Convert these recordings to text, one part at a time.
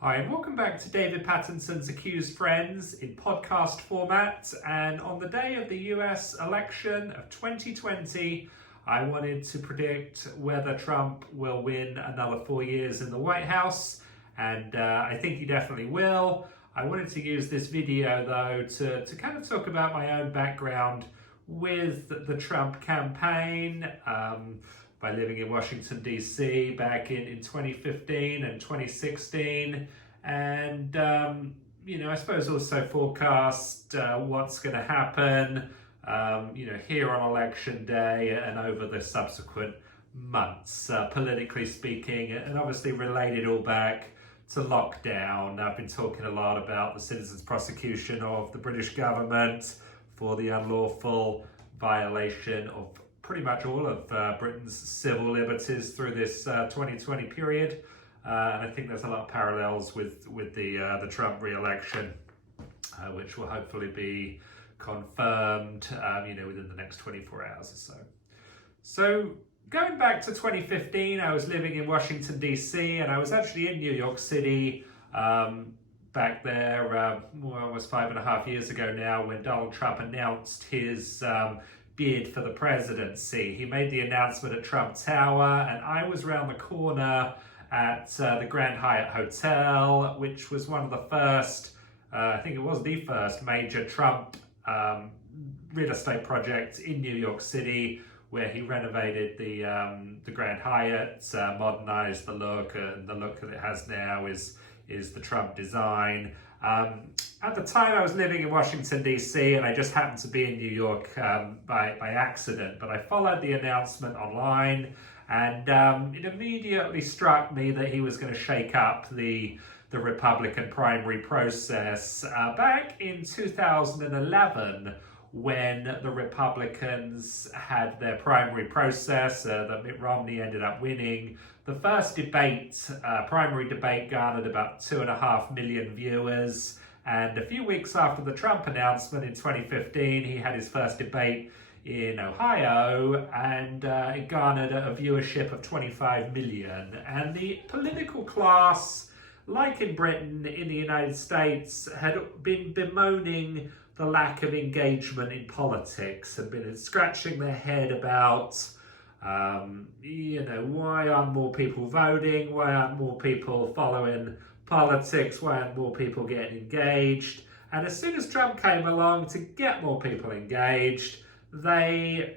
Hi, and welcome back to David Pattinson's Accused Friends in podcast format. And on the day of the US election of 2020, I wanted to predict whether Trump will win another 4 years in the White House. And I think he definitely will. I wanted to use this video, though, to kind of talk about my own background with the Trump campaign. By living in Washington, D.C. back in 2015 and 2016. And, I suppose also forecast what's going to happen, here on election day and over the subsequent months, politically speaking, and obviously related all back to lockdown. I've been talking a lot about the citizens' prosecution of the British government for the unlawful violation of pretty much all of Britain's civil liberties through this 2020 period. And I think there's a lot of parallels with the Trump re-election, which will hopefully be confirmed, within the next 24 hours or so. So going back to 2015, I was living in Washington, D.C., and I was actually in New York City back there almost 5.5 years ago now, when Donald Trump announced his bid for the presidency. He made the announcement at Trump Tower, and I was around the corner at the Grand Hyatt Hotel, which was one of the first, I think it was the first major Trump real estate project in New York City, where he renovated the Grand Hyatt, modernized the look, and the look that it has now is the Trump design. At the time, I was living in Washington, D.C., and I just happened to be in New York by accident. But I followed the announcement online, and it immediately struck me that he was going to shake up the Republican primary process. Back in 2011, when the Republicans had their primary process that Mitt Romney ended up winning, the first primary debate garnered about 2.5 million viewers. And a few weeks after the Trump announcement in 2015, he had his first debate in Ohio, and it garnered a viewership of 25 million. And the political class, like in Britain, in the United States, had been bemoaning the lack of engagement in politics, and been scratching their head about, why aren't more people voting? Why aren't more people following politics? Why aren't more people getting engaged? And as soon as Trump came along to get more people engaged, they,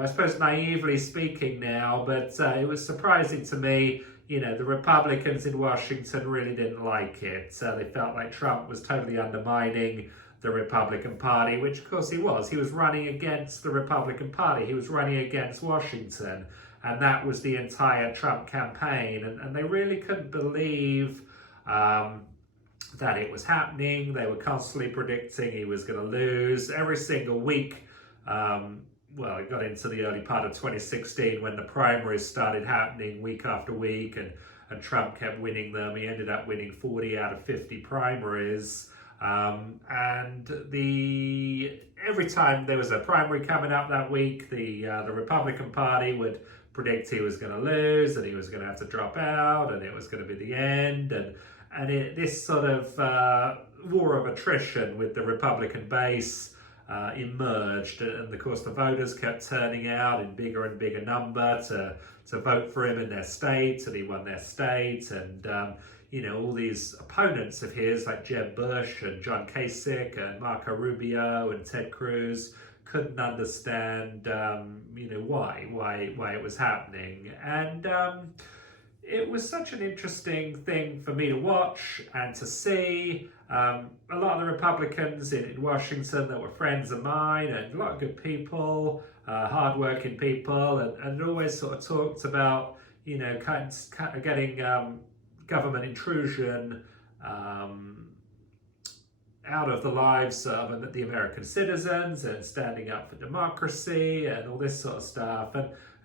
I suppose naively speaking now, but it was surprising to me, the Republicans in Washington really didn't like it. They felt like Trump was totally undermining the Republican Party, which of course he was. He was running against the Republican Party. He was running against Washington. And that was the entire Trump campaign. And they really couldn't believe that it was happening. They were constantly predicting he was going to lose every single week. It got into the early part of 2016 when the primaries started happening week after week, and Trump kept winning them. He ended up winning 40 out of 50 primaries. And every time there was a primary coming up that week, the Republican Party would predict he was going to lose, and he was going to have to drop out, and it was going to be the end. And this sort of war of attrition with the Republican base emerged, and of course the voters kept turning out in bigger and bigger number to vote for him in their state, and he won their state. And all these opponents of his, like Jeb Bush and John Kasich and Marco Rubio and Ted Cruz, couldn't understand why it was happening. And it was such an interesting thing for me to watch and to see. A lot of the Republicans in Washington that were friends of mine, and a lot of good people, hardworking people, and always sort of talked about, kind of getting government intrusion out of the lives of the American citizens, and standing up for democracy and all this sort of stuff.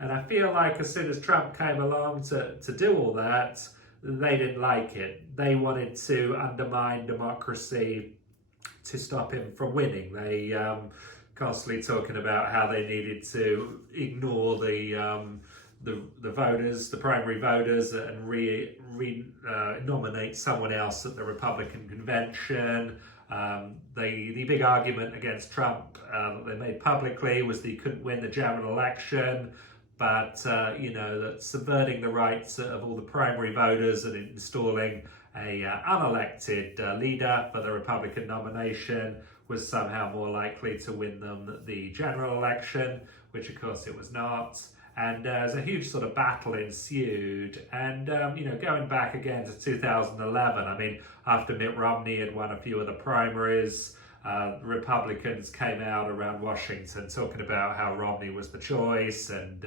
And I feel like as soon as Trump came along to do all that, they didn't like it. They wanted to undermine democracy to stop him from winning. They constantly talking about how they needed to ignore the the voters, the primary voters, and nominate someone else at the Republican convention. The big argument against Trump that they made publicly was that he couldn't win the general election, but that subverting the rights of all the primary voters and installing a unelected leader for the Republican nomination was somehow more likely to win them the general election, which of course it was not. And as a huge sort of battle ensued, and going back again to 2011, I mean, after Mitt Romney had won a few of the primaries, Republicans came out around Washington talking about how Romney was the choice, and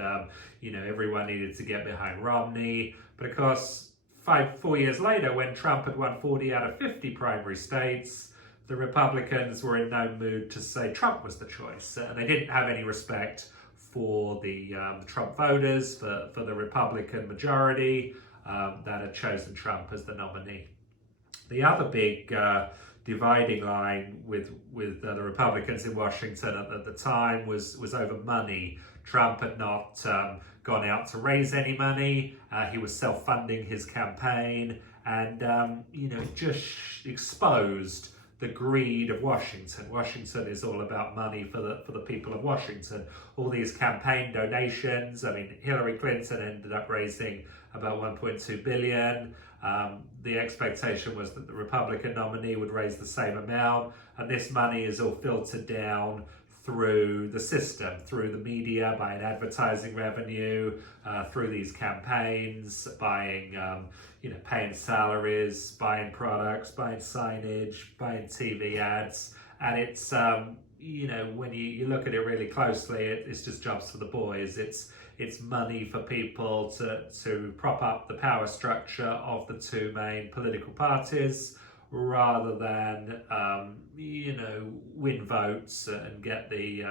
everyone needed to get behind Romney. But of course, 4 years later, when Trump had won 40 out of 50 primary states, the Republicans were in no mood to say Trump was the choice, and they didn't have any respect for the Trump voters, for the Republican majority that had chosen Trump as the nominee. The other big dividing line with the Republicans in Washington at the time was over money. Trump had not gone out to raise any money. He was self-funding his campaign, and it just exposed the greed of Washington. Washington is all about money for the people of Washington. All these campaign donations. I mean, Hillary Clinton ended up raising about $1.2 billion. The expectation was that the Republican nominee would raise the same amount, and this money is all filtered down through the system, through the media, buying advertising revenue, through these campaigns, buying, paying salaries, buying products, buying signage, buying TV ads. And it's, when you look at it really closely, it's just jobs for the boys. It's money for people to prop up the power structure of the two main political parties, rather than win votes and get the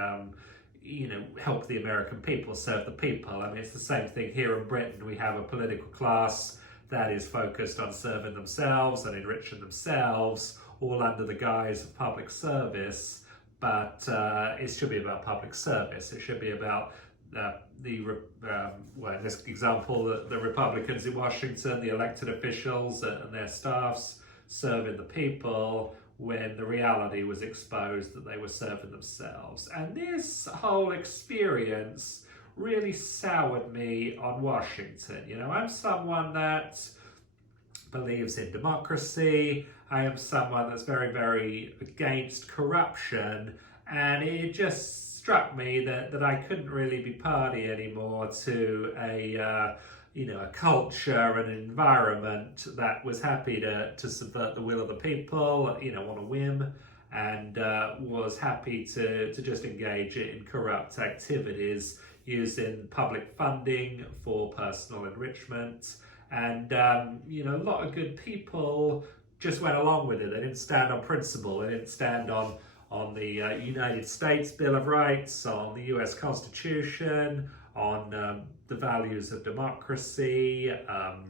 help the American people, serve the people. I mean, it's the same thing here in Britain. We have a political class that is focused on serving themselves and enriching themselves, all under the guise of public service. But it should be about public service. It should be about in this example, the Republicans in Washington, the elected officials and their staffs serving the people, when the reality was exposed that they were serving themselves. And this whole experience really soured me on Washington. I'm someone that believes in democracy. I am someone that's very, very against corruption, and it just struck me that I couldn't really be party anymore to a culture and an environment that was happy to subvert the will of the people, on a whim, and was happy to just engage in corrupt activities using public funding for personal enrichment. And, a lot of good people just went along with it. They didn't stand on principle. They didn't stand on the United States Bill of Rights, on the US Constitution, on the values of democracy,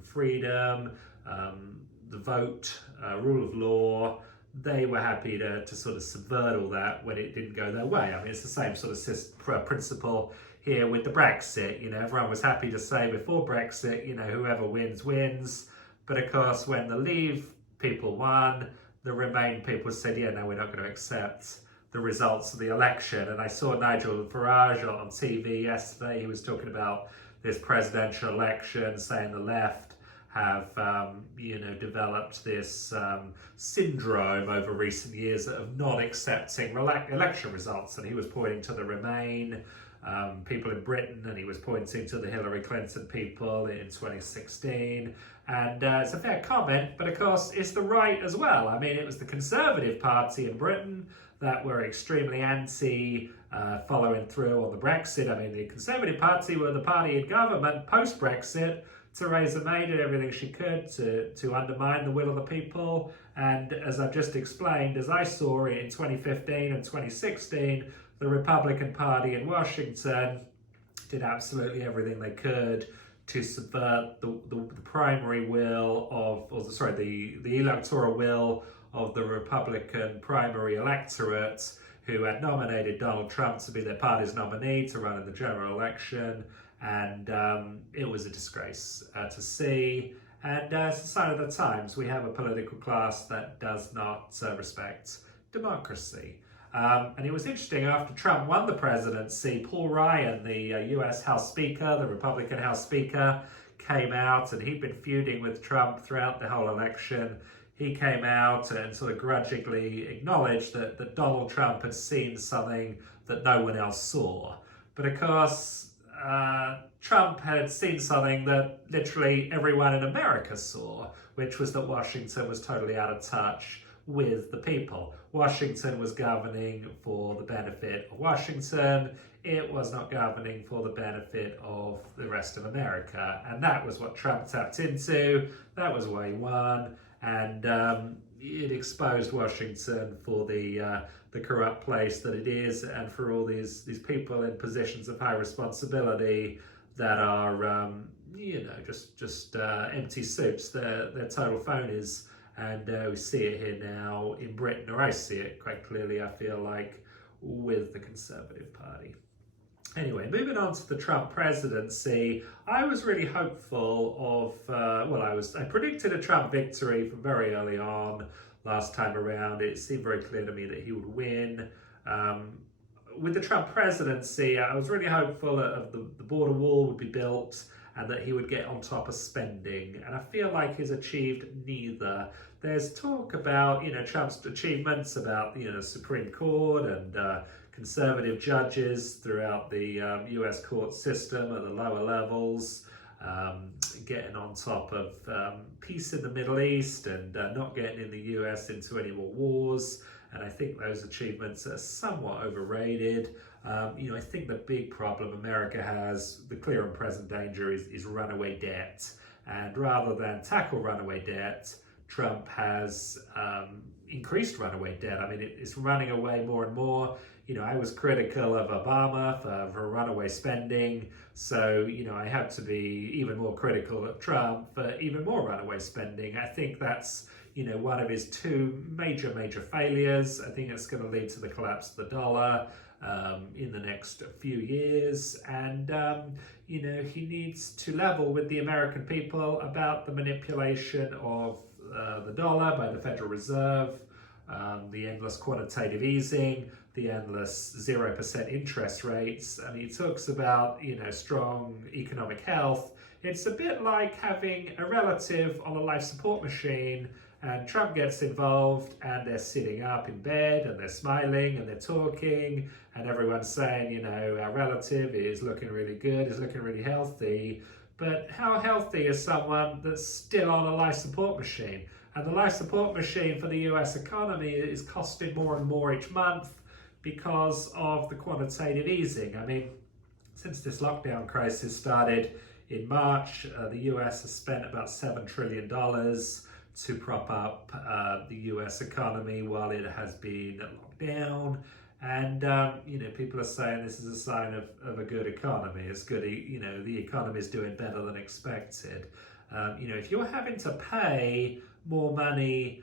freedom, the vote, rule of law. They were happy to sort of subvert all that when it didn't go their way. I mean, it's the same sort of principle here with the Brexit. Everyone was happy to say before Brexit, whoever wins, wins. But of course, when the Leave people won, the Remain people said, no, we're not going to accept the results of the election. And I saw Nigel Farage on TV yesterday. He was talking about this presidential election, saying the left have, developed this syndrome over recent years of not accepting election results. And he was pointing to the Remain people in Britain, and he was pointing to the Hillary Clinton people in 2016. And it's a fair comment, but of course it's the right as well. I mean, it was the Conservative Party in Britain that were extremely anti following through on the Brexit. I mean, the Conservative Party were the party in government post-Brexit. Theresa May did everything she could to undermine the will of the people. And as I've just explained, as I saw it in 2015 and 2016, the Republican Party in Washington did absolutely everything they could to subvert the primary will the electoral will of the Republican primary electorate, who had nominated Donald Trump to be their party's nominee to run in the general election. and it was a disgrace to see. And it's a sign of the times. We have a political class that does not respect democracy. And it was interesting, after Trump won the presidency, Paul Ryan, the US House Speaker, the Republican House Speaker, came out, and he'd been feuding with Trump throughout the whole election. He came out and sort of grudgingly acknowledged that Donald Trump had seen something that no one else saw. But of course, Trump had seen something that literally everyone in America saw, which was that Washington was totally out of touch with the people. Washington was governing for the benefit of Washington. It was not governing for the benefit of the rest of America. And that was what Trump tapped into. That was why he won. And it exposed Washington for the corrupt place that it is, and for all these people in positions of high responsibility that are, just empty soups. They're total phonies. And we see it here now in Britain, or I see it quite clearly, I feel like, with the Conservative Party. Anyway, moving on to the Trump presidency, I was really hopeful of, I predicted a Trump victory from very early on. Last time around, it seemed very clear to me that he would win. With the Trump presidency, I was really hopeful of the border wall would be built and that he would get on top of spending. And I feel like he's achieved neither. There's talk about, Trump's achievements about, the Supreme Court and conservative judges throughout the US court system at the lower levels, getting on top of peace in the Middle East and not getting in the US into any more wars. And I think those achievements are somewhat overrated. I think the big problem America has, the clear and present danger, is runaway debt. And rather than tackle runaway debt, Trump has increased runaway debt. I mean, it's running away more and more. I was critical of Obama for runaway spending. So, I have to be even more critical of Trump for even more runaway spending. I think that's, one of his two major failures. I think it's going to lead to the collapse of the dollar in the next few years. And, he needs to level with the American people about the manipulation of the dollar by the Federal Reserve, the endless quantitative easing, the endless 0% interest rates. And he talks about, strong economic health. It's a bit like having a relative on a life support machine, and Trump gets involved and they're sitting up in bed and they're smiling and they're talking and everyone's saying, our relative is looking really good, is looking really healthy. But how healthy is someone that's still on a life support machine? And the life support machine for the US economy is costing more and more each month because of the quantitative easing. I mean, since this lockdown crisis started in March, the US has spent about $7 trillion to prop up the US economy while it has been locked down. And, people are saying this is a sign of a good economy. It's good, the economy is doing better than expected. If you're having to pay more money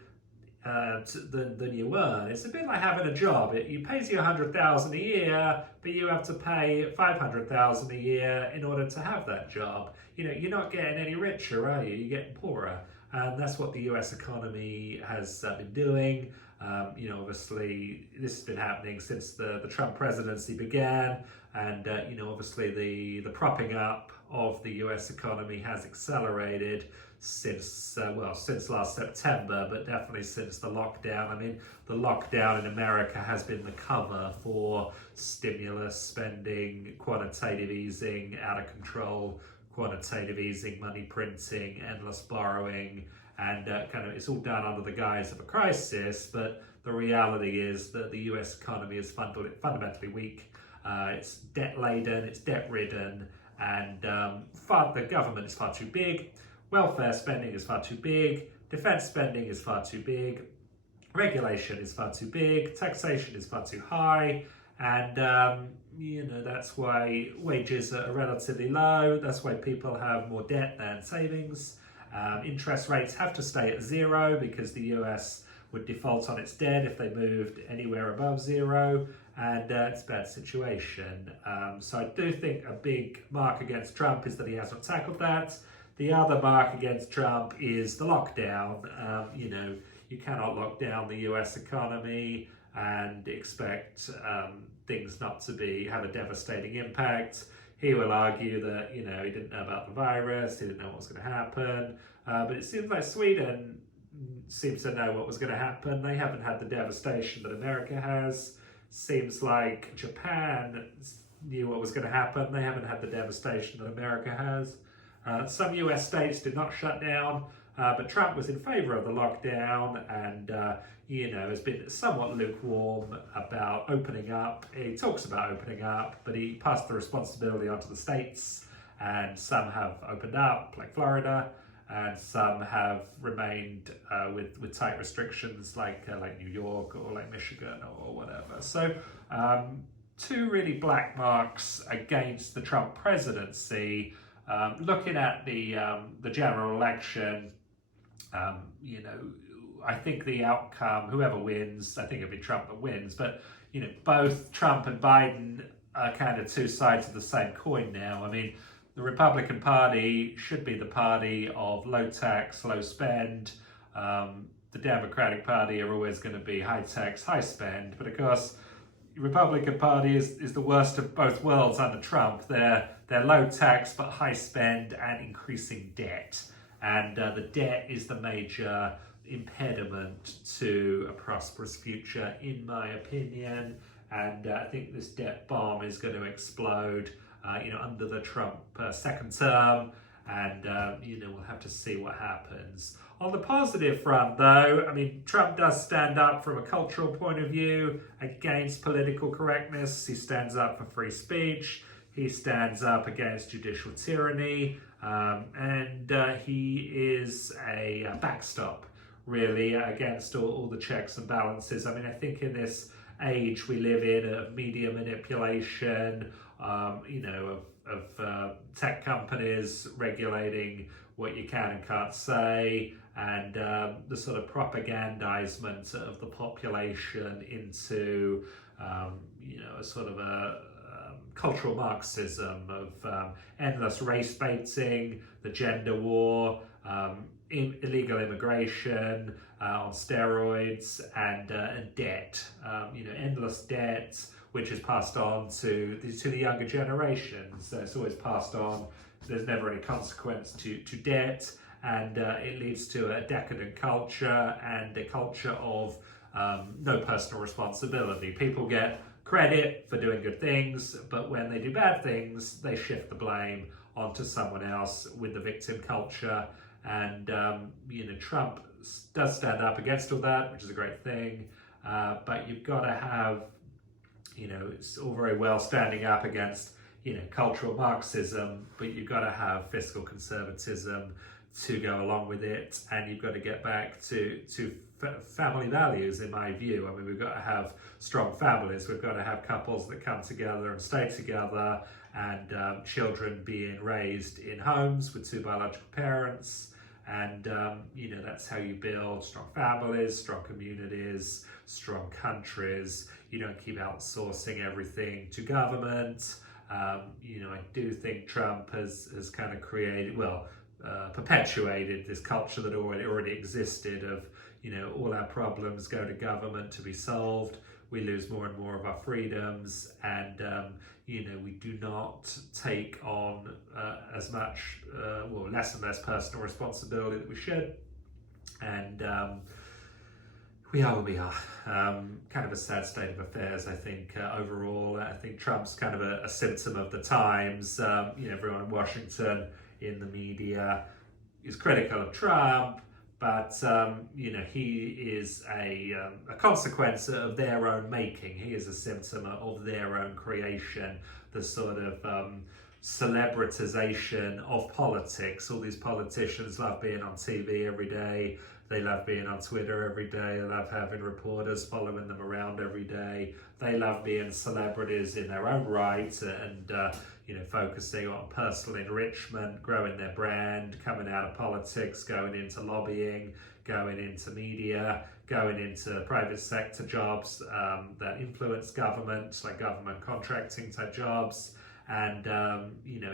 than you earn, it's a bit like having a job. It pays you $100,000 a year, but you have to pay $500,000 a year in order to have that job. You're not getting any richer, are you? You're getting poorer. And that's what the US economy has been doing. Obviously, this has been happening since the Trump presidency began. And, obviously the propping up of the US economy has accelerated since last September, but definitely since the lockdown. I mean, the lockdown in America has been the cover for stimulus spending, quantitative easing, out of control quantitative easing, money printing, endless borrowing, and it's all done under the guise of a crisis. But the reality is that the US economy is fundamentally weak. It's debt-laden, it's debt-ridden, and the government is far too big. Welfare spending is far too big. Defense spending is far too big. Regulation is far too big. Taxation is far too high. And, that's why wages are relatively low. That's why people have more debt than savings. Interest rates have to stay at zero because the US would default on its debt if they moved anywhere above zero, and it's a bad situation. So I do think a big mark against Trump is that he hasn't tackled that. The other mark against Trump is the lockdown. You cannot lock down the US economy and expect things not to have a devastating impact. He will argue that, he didn't know about the virus, he didn't know what was going to happen, but it seems like Sweden seems to know what was going to happen. They haven't had the devastation that America has. Seems like Japan knew what was going to happen. They haven't had the devastation that America has. Some US states did not shut down, but Trump was in favor of the lockdown and, has been somewhat lukewarm about opening up. He talks about opening up, but he passed the responsibility onto the states, and some have opened up, like Florida, and some have remained with tight restrictions, like New York or like Michigan or whatever. So, two really black marks against the Trump presidency. Looking at the general election, I think the outcome, whoever wins, I think it'll be Trump that wins, but both Trump and Biden are kind of two sides of the same coin now. I mean, the Republican Party should be the party of low tax, low spend. The Democratic Party are always going to be high tax, high spend, but of course, the Republican Party is the worst of both worlds under Trump. They're low tax but high spend and increasing debt. And the debt is the major impediment to a prosperous future, in my opinion. And I think this debt bomb is going to explode, under the Trump second term. And, we'll have to see what happens. On the positive front, though, I mean, Trump does stand up from a cultural point of view against political correctness. He stands up for free speech. He stands up against judicial tyranny. And he is a backstop, really, against all the checks and balances. I mean, I think in this age we live in of media manipulation, of tech companies regulating what you can and can't say, and the sort of propagandizement of the population into, a sort of a cultural Marxism of endless race baiting, the gender war, illegal immigration on steroids, and debt. Endless debt, which is passed on to the younger generations. So it's always passed on. There's never any consequence to debt, and it leads to a decadent culture and a culture of no personal responsibility. People get credit for doing good things, but when they do bad things, they shift the blame onto someone else with the victim culture. And Trump does stand up against all that, which is a great thing. But you've got to have, it's all very well standing up against, cultural Marxism, but you've got to have fiscal conservatism to go along with it, and you've got to get back to family values, in my view. I mean, we've got to have strong families. We've got to have couples that come together and stay together, and children being raised in homes with two biological parents. And, that's how you build strong families, strong communities, strong countries. You don't keep outsourcing everything to government. I do think Trump has kind of perpetuated this culture that already existed of, all our problems go to government to be solved. We lose more and more of our freedoms, and we do not take on as much, less and less personal responsibility that we should. And we are where we are. Kind of a sad state of affairs, I think, overall. I think Trump's kind of a symptom of the times. Everyone in Washington, in the media, is critical of Trump, but he is a consequence of their own making. He is a symptom of their own creation, the sort of celebritization of politics. All these politicians love being on TV every day. They love being on Twitter every day. They love having reporters following them around every day. They love being celebrities in their own right, and focusing on personal enrichment, growing their brand, coming out of politics, going into lobbying, going into media, going into private sector jobs that influence government, like government contracting type jobs. And,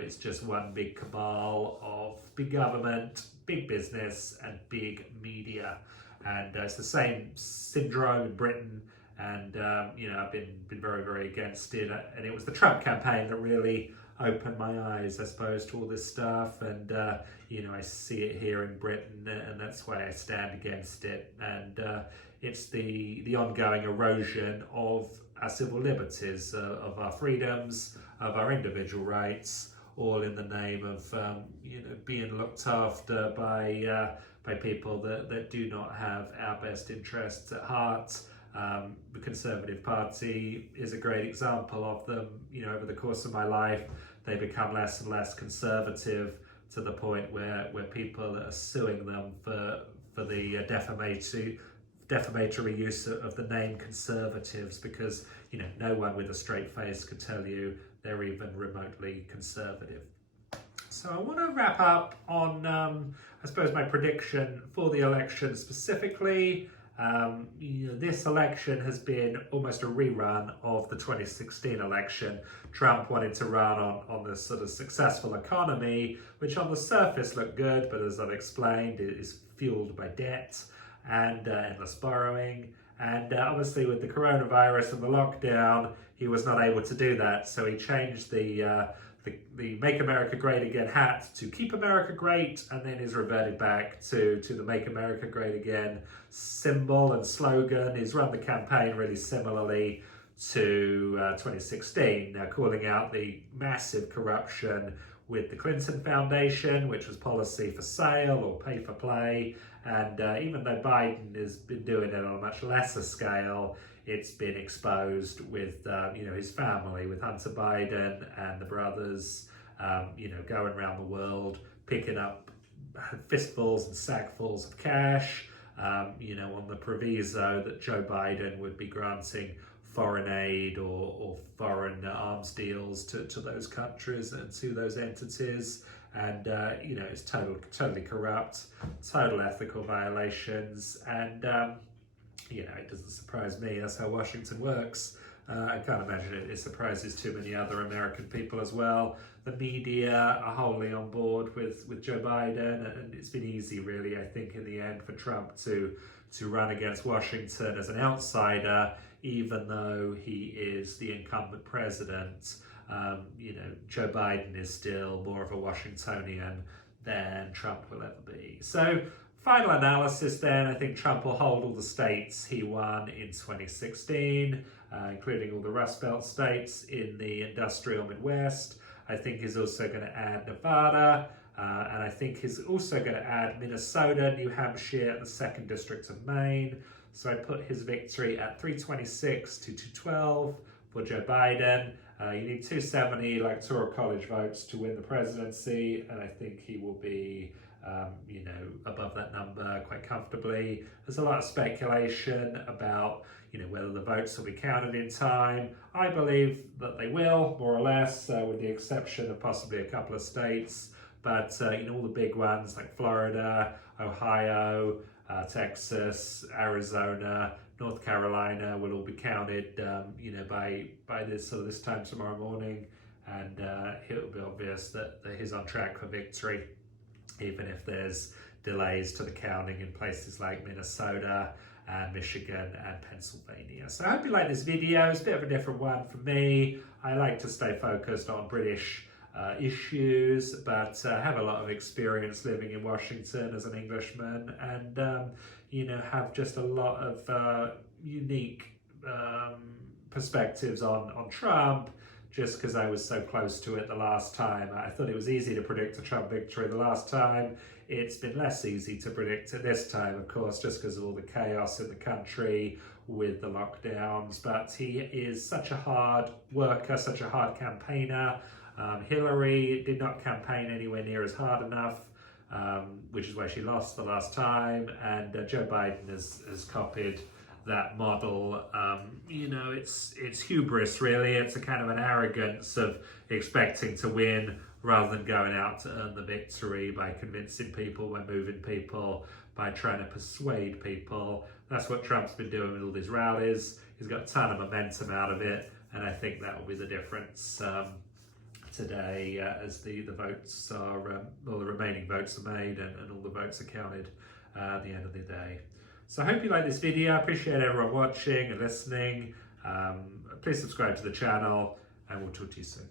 it's just one big cabal of big government, big business, and big media. And it's the same syndrome in Britain. And, I've been very, very against it. And it was the Trump campaign that really opened my eyes, I suppose, to all this stuff. And, I see it here in Britain, and that's why I stand against it. And it's the ongoing erosion of our civil liberties, of our freedoms, of our individual rights, all in the name of, being looked after by people that do not have our best interests at heart. The Conservative Party is a great example of them. Over the course of my life, they become less and less conservative, to the point where people are suing them for the defamatory use of the name Conservatives, because no one with a straight face could tell you they're even remotely conservative. So I want to wrap up on, I suppose, my prediction for the election specifically. This election has been almost a rerun of the 2016 election. Trump wanted to run on this sort of successful economy, which on the surface looked good, but as I've explained, it is fueled by debt and endless borrowing. And obviously with the coronavirus and the lockdown, he was not able to do that. So he changed the Make America Great Again hat to Keep America Great, and then he's reverted back to the Make America Great Again symbol and slogan. He's run the campaign really similarly to 2016, now calling out the massive corruption with the Clinton Foundation, which was policy for sale or pay for play. And even though Biden has been doing it on a much lesser scale, it's been exposed with, his family, with Hunter Biden and the brothers, going around the world, picking up fistfuls and sackfuls of cash, on the proviso that Joe Biden would be granting foreign aid or foreign arms deals to those countries and to those entities. And, it's totally corrupt, total ethical violations. And, it doesn't surprise me. That's how Washington works. I can't imagine it surprises too many other American people as well. The media are wholly on board with Joe Biden, and it's been easy, really, I think, in the end for Trump to run against Washington as an outsider, even though he is the incumbent president. Joe Biden is still more of a Washingtonian than Trump will ever be. So, final analysis then, I think Trump will hold all the states he won in 2016, including all the Rust Belt states in the industrial Midwest. I think he's also going to add Nevada, and I think he's also going to add Minnesota, New Hampshire, the 2nd District of Maine. So I put his victory at 326 to 212 for Joe Biden. You need 270 electoral college votes to win the presidency, and I think he will be above that number quite comfortably. There's a lot of speculation about, whether the votes will be counted in time. I believe that they will, more or less, with the exception of possibly a couple of states. But, all the big ones like Florida, Ohio, Texas, Arizona, North Carolina will all be counted, by this time tomorrow morning. And it'll be obvious that he's on track for victory, even if there's delays to the counting in places like Minnesota and Michigan and Pennsylvania. So I hope you like this video. It's a bit of a different one for me. I like to stay focused on British issues, but have a lot of experience living in Washington as an Englishman, and have just a lot of unique perspectives on Trump, just because I was so close to it the last time. I thought it was easy to predict a Trump victory the last time. It's been less easy to predict it this time, of course, just because of all the chaos in the country with the lockdowns. But he is such a hard worker, such a hard campaigner. Hillary did not campaign anywhere near as hard enough, which is why she lost the last time. And Joe Biden has copied that model. It's hubris, really. It's a kind of an arrogance of expecting to win rather than going out to earn the victory by convincing people, by moving people, by trying to persuade people. That's what Trump's been doing with all these rallies. He's got a ton of momentum out of it, and I think that will be the difference today as the votes are, all the remaining votes are made and all the votes are counted at the end of the day. So I hope you like this video. I appreciate everyone watching and listening. Please subscribe to the channel, and we'll talk to you soon.